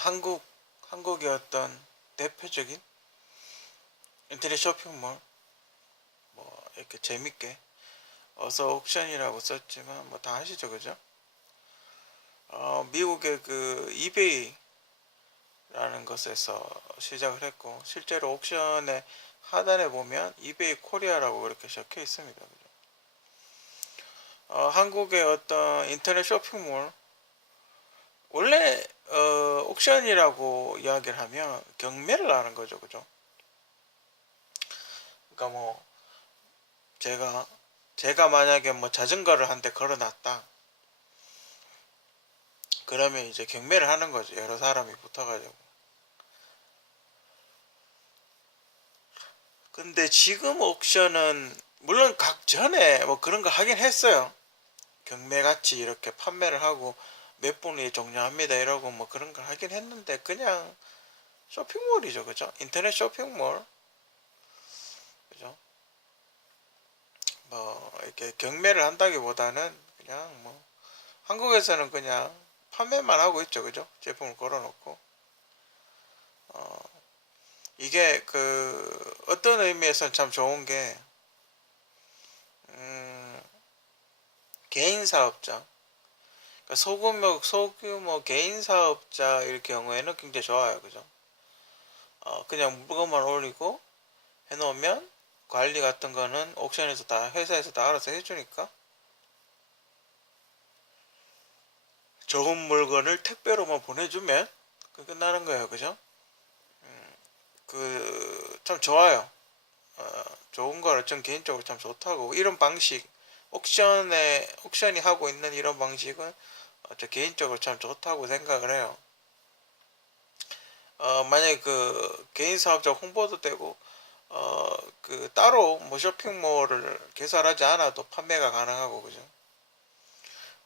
한국의 어떤 대표적인 인터넷 쇼핑몰, 뭐 이렇게 재밌게 어서 옥션이라고 썼지만 뭐 다 아시죠, 그죠? 미국의 그 이베이라는 것에서 시작을 했고, 실제로 옥션의 하단에 보면 이베이 코리아라고 그렇게 적혀 있습니다. 그죠? 한국의 어떤 인터넷 쇼핑몰, 원래 옥션이라고 이야기를 하면 경매를 하는 거죠, 그죠? 그러니까 뭐 제가 만약에 뭐 자전거를 한 대 걸어놨다, 그러면 이제 경매를 하는 거죠. 여러 사람이 붙어가지고. 근데 지금 옥션은 물론 각 전에 뭐 그런 거 하긴 했어요. 경매같이 이렇게 판매를 하고 몇 분이 종료합니다 이러고 뭐 그런 걸 하긴 했는데, 그냥 쇼핑몰이죠, 그죠? 인터넷 쇼핑몰, 그죠? 뭐 이렇게 경매를 한다기보다는 그냥 뭐 한국에서는 그냥 판매만 하고 있죠, 그죠? 제품을 걸어놓고. 어, 이게 그 어떤 의미에서는 참 좋은 게, 음, 개인 사업자, 그러니까 소규모 개인 사업자일 경우에는 굉장히 좋아요, 그죠? 그냥 물건만 올리고 해놓으면 관리 같은 거는 옥션에서 다, 회사에서 다 알아서 해주니까 좋은 물건을 택배로만 보내주면 끝나는 거예요, 그죠? 참 좋아요. 좋은 거를 전 개인적으로 참 좋다고, 이런 방식, 옥션이 하고 있는 이런 방식은 저 개인적으로 참 좋다고 생각을 해요. 만약에 그 개인 사업자 홍보도 되고, 그 따로 뭐 쇼핑몰을 개설하지 않아도 판매가 가능하고, 그죠?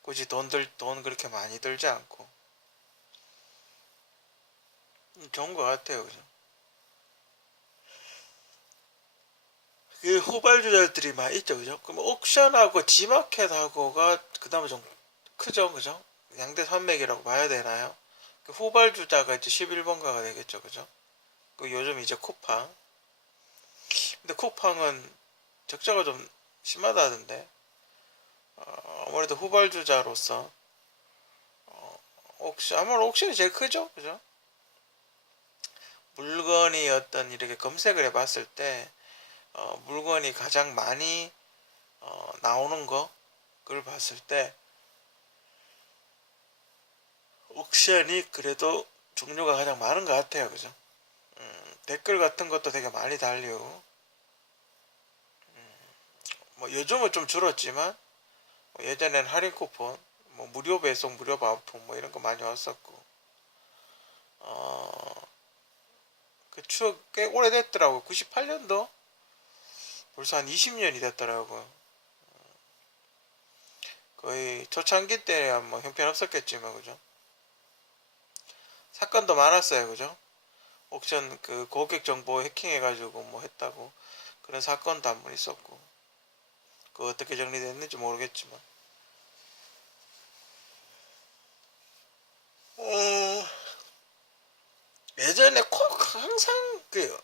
굳이 돈 그렇게 많이 들지 않고. 좋은 것 같아요, 그죠? 그 후발주자들이 많이 있죠, 그죠? 그럼 옥션하고 지마켓하고가 그 다음에 좀 크죠, 그죠? 양대 산맥이라고 봐야 되나요? 그 후발주자가 이제 11번가가 되겠죠, 그죠? 그 요즘 이제 쿠팡. 근데 쿠팡은 적자가 좀 심하다던데. 아무래도 후발주자로서 아무래도 옥션이 제일 크죠, 그죠? 물건이 어떤 이렇게 검색을 해봤을 때 물건이 가장 많이 나오는 거, 그걸 봤을 때 옥션이 그래도 종류가 가장 많은 것 같아요, 그죠? 댓글 같은 것도 되게 많이 달리고, 뭐 요즘은 좀 줄었지만 뭐 예전엔 할인 쿠폰, 뭐 무료 배송, 무료 반품 뭐 이런 거 많이 왔었고, 어, 그 추억 꽤 오래됐더라고요. 98년도? 벌써 한 20년이 됐더라고요. 거의 초창기 때야 뭐 형편없었겠지만, 그죠? 사건도 많았어요, 그죠? 옥션 그 고객 정보 해킹해가지고 뭐 했다고 그런 사건도 한 번 있었고, 그 어떻게 정리됐는지 모르겠지만. 어, 예전에 꼭 항상 그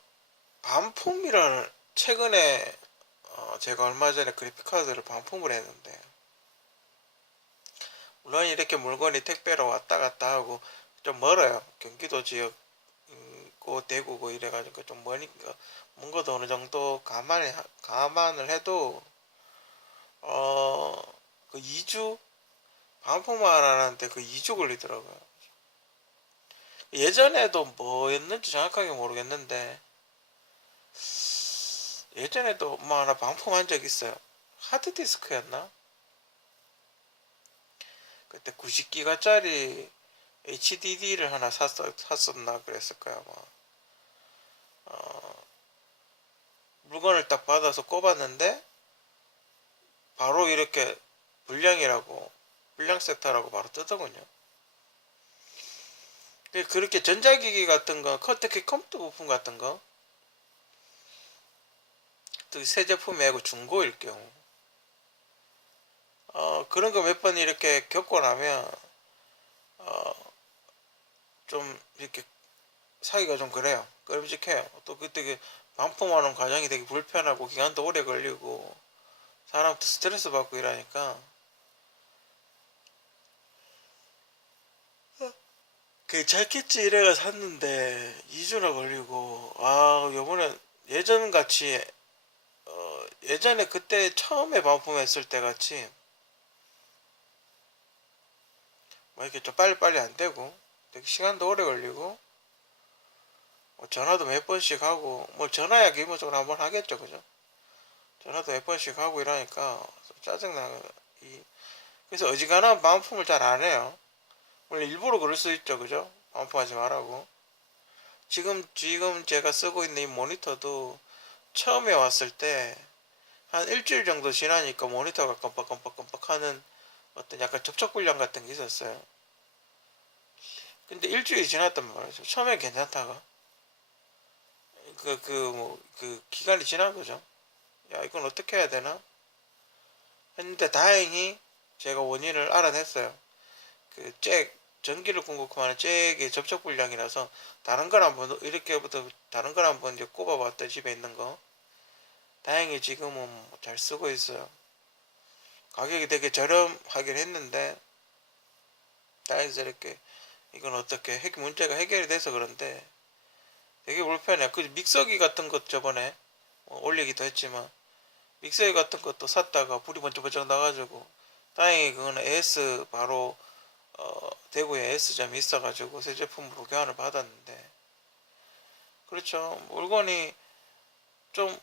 반품이라는, 최근에 제가 얼마 전에 그래픽카드를 반품을 했는데, 물론 이렇게 물건이 택배로 왔다 갔다 하고 좀 멀어요. 경기도 지역고 대구고 이래가지고 좀 머니까 먼 것도 어느 정도 감안을 해도 그 2주 반품만 하는데 그 2주 걸리더라고요. 예전에도 뭐였는지 정확하게 모르겠는데, 예전에도 뭐 하나 반품한 적 있어요. 하드디스크였나? 그때 90기가짜리 HDD를 하나 샀었나 그랬을 거야, 아마. 어, 물건을 딱 받아서 꼽았는데 바로 이렇게 불량이라고, 불량 세타라고 바로 뜨더군요. 그렇게 전자기기 같은 거, 특히 컴퓨터 부품 같은 거, 특히 새 제품이고 중고일 경우, 그런 거 몇 번 이렇게 겪고 나면 어, 좀 이렇게 사기가 좀 그래요. 끔찍해요. 또 그때 그 반품하는 과정이 되게 불편하고 기간도 오래 걸리고 사람한테 스트레스 받고 이러니까 그 자켓츠 이래가 샀는데 2주나 걸리고 요번에 예전 같이 예전에 그때 처음에 반품했을 때 같이 뭐 이렇게 좀 빨리빨리 안 되고 되게 시간도 오래 걸리고 뭐 전화도 몇 번씩 하고 뭐 전화야 기본적으로 한번 하겠죠, 그죠? 전화도 몇 번씩 하고 이러니까 짜증나. 그래서 어지간한 반품을 잘 안 해요. 원래 일부러 그럴 수 있죠, 그죠? 반품하지 말라고. 지금 제가 쓰고 있는 이 모니터도 처음에 왔을 때 한 일주일 정도 지나니까 모니터가 깜빡깜빡깜빡 하는 어떤 약간 접촉불량 같은 게 있었어요. 근데 일주일이 지났단 말이죠. 처음에 괜찮다가 그 기간이 지난 거죠. 야, 이건 어떻게 해야 되나 했는데 다행히 제가 원인을 알아냈어요. 전기를 공급하는 잭의 접촉 불량이라서 다른 걸 한번 이렇게부터 다른 걸 한번 이제 꼽아봤다, 집에 있는 거. 다행히 지금은 잘 쓰고 있어요. 가격이 되게 저렴하긴 했는데 다행스럽게 이건 어떻게 문제가 해결이 돼서 그런데 되게 불편해요. 그 믹서기 같은 것 저번에 올리기도 했지만 믹서기 같은 것도 샀다가 불이 번쩍번쩍 나가지고 다행히 그거는 AS 바로 대구에 S점이 있어가지고 새 제품으로 교환을 받았는데 그렇죠. 물건이 좀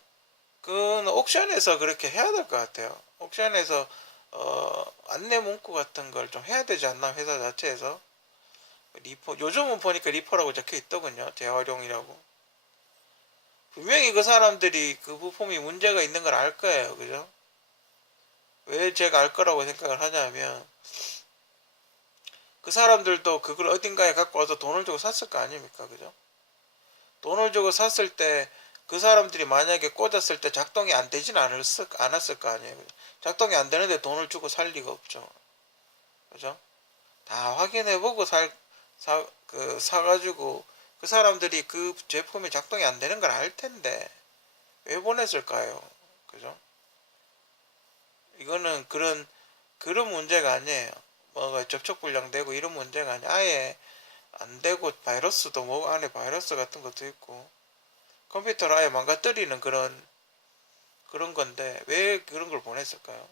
그건 옥션에서 그렇게 해야 될 것 같아요. 옥션에서 안내 문구 같은 걸 좀 해야 되지 않나, 회사 자체에서. 요즘은 보니까 리퍼라고 적혀 있더군요. 재활용이라고. 분명히 그 사람들이 그 부품이 문제가 있는 걸 알 거예요. 그죠? 왜 제가 알 거라고 생각을 하냐면 그 사람들도 그걸 어딘가에 갖고 와서 돈을 주고 샀을 거 아닙니까? 그죠? 돈을 주고 샀을 때 그 사람들이 만약에 꽂았을 때 작동이 안 되진 않았을 거 아니에요. 그죠? 작동이 안 되는데 돈을 주고 살 리가 없죠. 그죠? 다 확인해보고 사가지고 그 사람들이 그 제품이 작동이 안 되는 걸 알 텐데 왜 보냈을까요? 그죠? 이거는 그런 문제가 아니에요. 뭐가 접촉 불량되고 이런 문제가 아니에요. 아예 안 되고 바이러스도 뭐 안에 바이러스 같은 것도 있고 컴퓨터를 아예 망가뜨리는 그런 건데 왜 그런 걸 보냈을까요?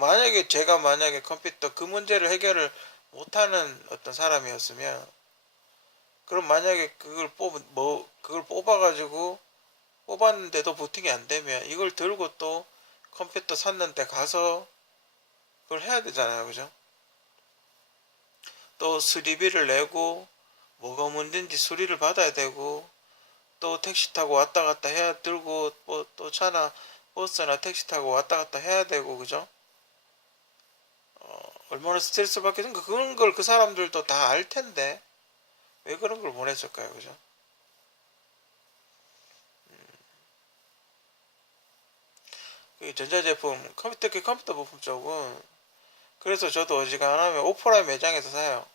만약에 컴퓨터 그 문제를 해결을 못하는 어떤 사람이었으면 그럼 만약에 그걸 뽑아가지고 뽑았는데도 부팅이 안 되면 이걸 들고 또 컴퓨터 샀는데 가서 그걸 해야 되잖아요, 그죠? 또 수리비를 내고 뭐가 문제인지 수리를 받아야 되고 또 택시 타고 왔다 갔다 해야 들고 또 차나 버스나 택시 타고 왔다 갔다 해야 되고 그죠? 얼마나 스트레스 받겠는가 그런 걸 그 사람들도 다 알 텐데 왜 그런 걸 보냈을까요, 그죠? 전자제품 특히 컴퓨터 부품 쪽은 그래서 저도 어지간하면 오프라인 매장에서 사요.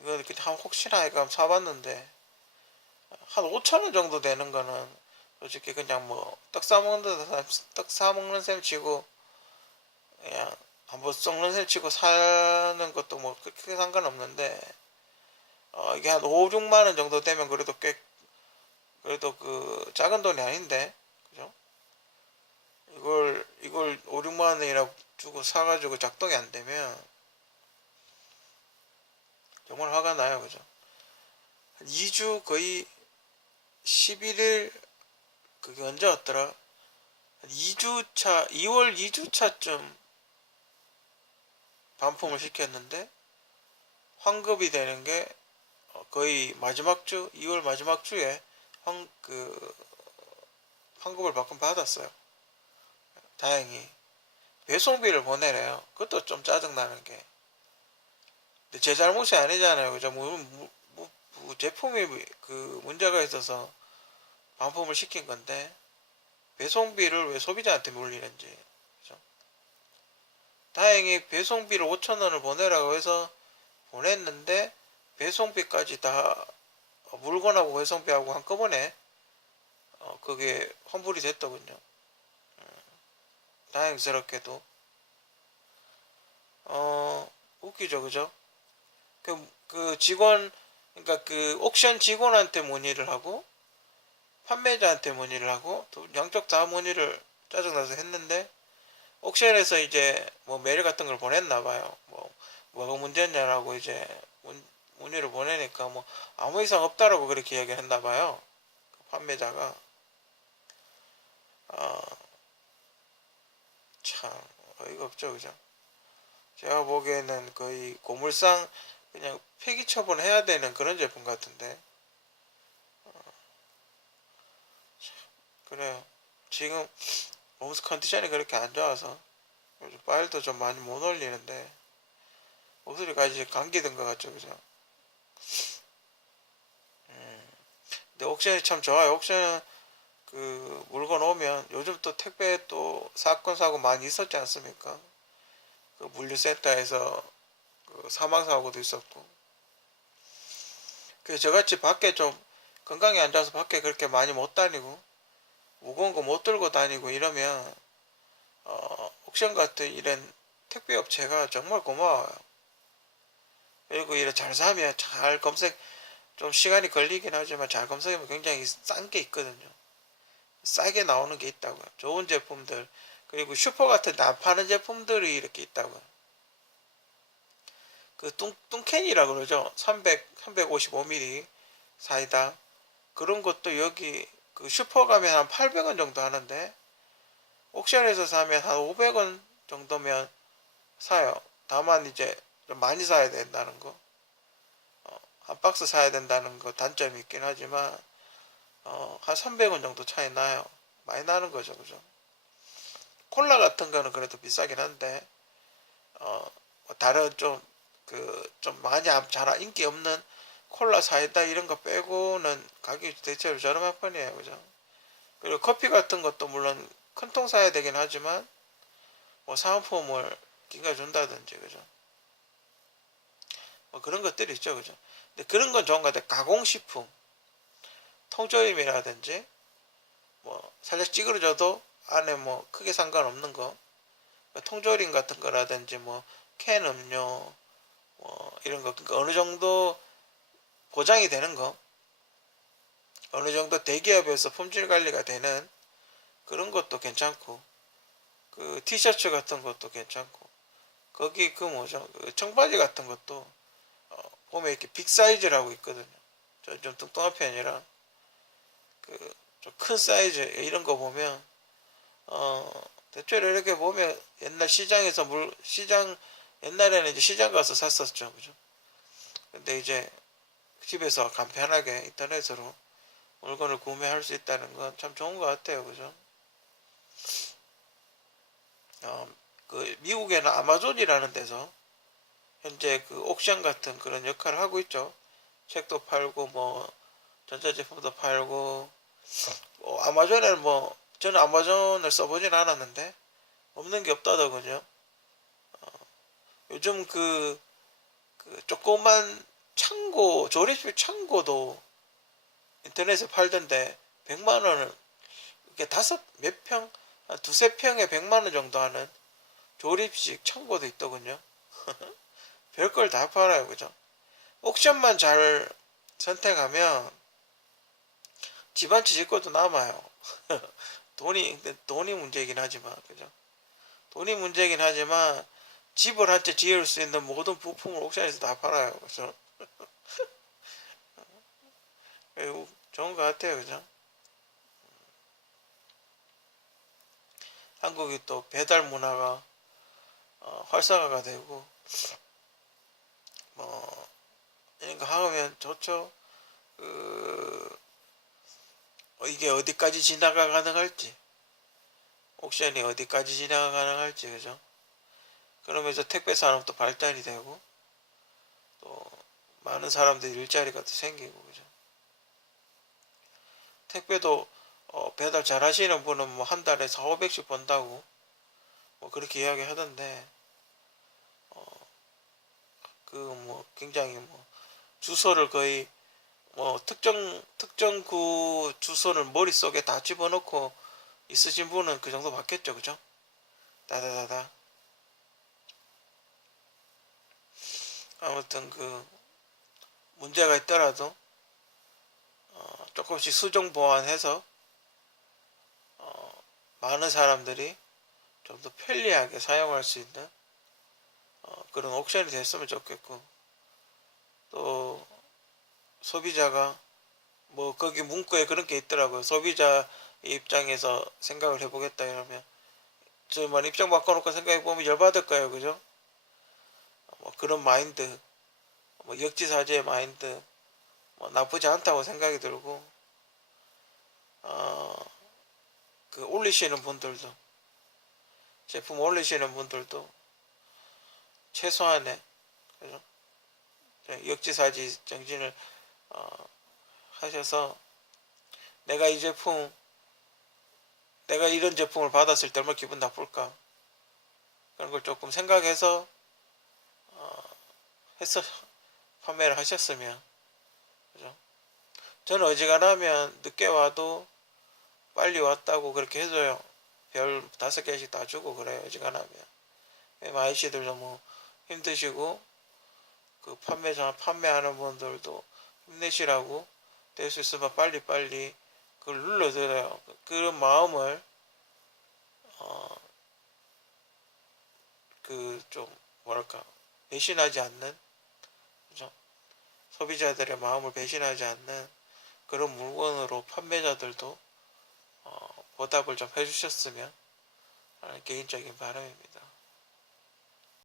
이거 그냥 혹시나 해가 사봤는데 한 5,000원 정도 되는 거는 솔직히 그냥 뭐 떡 싸먹는 셈 치고 그냥 한번 썩는 셈 치고 사는 것도 뭐 크게 상관없는데 이게 한 5, 6만 원 정도 되면 그래도 그 작은 돈이 아닌데 그죠? 이걸 5, 6만 원이나 주고 사가지고 작동이 안 되면 정말 화가 나요, 그죠? 2주 거의 11일 그게 언제 왔더라? 2주차 2월 2주차쯤 반품을 시켰는데 환급이 되는 게 거의 마지막 주 2월 마지막 주에 환급을 받았어요. 다행히 배송비를 보내래요. 그것도 좀 짜증나는 게 근데 제 잘못이 아니잖아요. 그죠? 제품이 그 문제가 있어서 반품을 시킨 건데 배송비를 왜 소비자한테 물리는지 그죠? 다행히 배송비를 5,000원을 보내라고 해서 보냈는데 배송비까지 다 물건하고 배송비하고 한꺼번에 그게 환불이 됐더군요. 다행스럽게도 웃기죠, 그죠? 그 직원, 그러니까 그 옥션 직원한테 문의를 하고 판매자한테 문의를 하고 또 양쪽 다 문의를 짜증나서 했는데 옥션에서 이제 뭐 메일 같은 걸 보냈나 봐요. 뭐가 문제냐라고 이제 문의를 보내니까 뭐 아무 이상 없다라고 그렇게 이야기했나 봐요. 그 판매자가. 어, 참 어이가 없죠, 그죠? 제가 보기에는 거의 고물상 그냥 폐기 처분해야 되는 그런 제품 같은데. 그래요. 지금 몸스 컨디션이 그렇게 안 좋아서 요즘 파일도 좀 많이 못 올리는데 목소리가 이제 감기 든 것 같죠, 그죠? 근데 옥션이 참 좋아요. 옥션은 그 물건 오면 요즘 또 택배 또 사건 사고 많이 있었지 않습니까? 그 물류센터에서 그 사망 사고도 있었고. 그래서 저같이 밖에 좀 건강이 안 좋아서 밖에 그렇게 많이 못 다니고 무거운 거 못 들고 다니고 이러면 옥션 같은 이런 택배 업체가 정말 고마워요. 그리고 이래 잘 사면 잘 검색, 좀 시간이 걸리긴 하지만 잘 검색하면 굉장히 싼 게 있거든요. 싸게 나오는 게 있다고요. 좋은 제품들, 그리고 슈퍼 같은 데 안 파는 제품들이 이렇게 있다고요. 그 뚱캔이라고 그러죠. 355ml 사이다. 그런 것도 여기 그 슈퍼 가면 한 800원 정도 하는데 옥션에서 사면 한 500원 정도면 사요. 다만 이제 좀 많이 사야 된다는 거. 한 박스 사야 된다는 거 단점이 있긴 하지만 한 300원 정도 차이 나요. 많이 나는 거죠, 그죠? 콜라 같은 거는 그래도 비싸긴 한데 다른 좀 많이 잘 인기 없는 콜라 사이다 이런 거 빼고는 가격이 대체로 저렴한 편이에요, 그죠? 그리고 커피 같은 것도 물론 큰 통 사야 되긴 하지만 뭐 사은품을 기가 준다든지, 그죠? 뭐 그런 것들이 있죠, 그죠? 근데 그런 건 좋은 것 같아요. 가공식품, 통조림이라든지 뭐 살짝 찌그러져도 안에 뭐 크게 상관없는 거, 통조림 같은 거라든지 뭐 캔 음료 이런 거, 그러니까 어느 정도 보장이 되는 거, 어느 정도 대기업에서 품질 관리가 되는 그런 것도 괜찮고, 그 티셔츠 같은 것도 괜찮고, 거기 그 뭐죠, 그 청바지 같은 것도 보면 이렇게 빅 사이즈라고 있거든요. 저 좀 뚱뚱한 편이라 그 좀 큰 사이즈 이런 거 보면 대체로 이렇게 보면 옛날 시장에서 시장, 옛날에는 이제 시장 가서 샀었죠, 그죠? 근데 이제 집에서 간편하게 인터넷으로 물건을 구매할 수 있다는 건 참 좋은 것 같아요, 그죠? 그 미국에는 아마존이라는 데서 현재 그 옥션 같은 그런 역할을 하고 있죠. 책도 팔고 뭐 전자제품도 팔고 아마존에는 뭐 저는 아마존을 써보진 않았는데 없는 게 없다더군요. 요즘 그 조그만 창고, 조립식 창고도 인터넷에 팔던데 100만 원을, 이게 몇 평, 한 두세 평에 100만 원 정도 하는 조립식 창고도 있더군요. 별걸 다 팔아요, 그죠? 옥션만 잘 선택하면 집 한 채 짓고도 남아요. 돈이 문제이긴 하지만, 그죠? 돈이 문제이긴 하지만 집을 한 채 지을 수 있는 모든 부품을 옥션에서 다 팔아요. 그래서 좋은 것 같아요, 그죠? 한국이 또 배달 문화가 활성화가 되고 뭐 이런 거 하면 좋죠. 그 이게 어디까지 진화가 가능할지, 옥션이 어디까지 진화가 가능할지, 그죠? 그러면서 택배 산업도 발달이 되고 또 많은 사람들이 일자리가 또 생기고, 그죠? 택배도 배달 잘 하시는 분은 뭐 한 달에 4, 500씩 번다고 뭐 그렇게 이야기 하던데 그 뭐 굉장히 뭐 주소를 거의 뭐 특정 구 주소를 머릿속에 다 집어넣고 있으신 분은 그 정도 받겠죠, 그죠? 다다다다. 아무튼 그 문제가 있더라도 조금씩 수정 보완해서 많은 사람들이 좀 더 편리하게 사용할 수 있는 그런 옵션이 됐으면 좋겠고, 또 소비자가 뭐 거기 문구에 그런 게 있더라고요. 소비자 입장에서 생각을 해보겠다 이러면 저만 입장 바꿔놓고 생각해보면 열받을 거예요, 그죠? 뭐 그런 마인드, 뭐 역지사지의 마인드, 뭐 나쁘지 않다고 생각이 들고, 어, 그 올리시는 분들도, 제품 올리시는 분들도 최소한의, 그죠? 역지사지 정신을 어, 하셔서 내가 이 제품, 내가 이런 제품을 받았을 때 얼마나 기분 나쁠까, 그런 걸 조금 생각해서 해서 판매를 하셨으면, 그죠? 저는 어지간하면 늦게 와도 빨리 왔다고 그렇게 해줘요. 별 5개씩 다 주고 그래요, 어지간하면. 아이씨들 너무 힘드시고, 그 판매하는 분들도 힘내시라고 될 수 있으면 빨리빨리 그걸 눌러드려요. 그런 마음을, 그 좀, 뭐랄까, 배신하지 않는, 그죠? 소비자들의 마음을 배신하지 않는 그런 물건으로 판매자들도 보답을 좀 해주셨으면 하는 개인적인 바람입니다.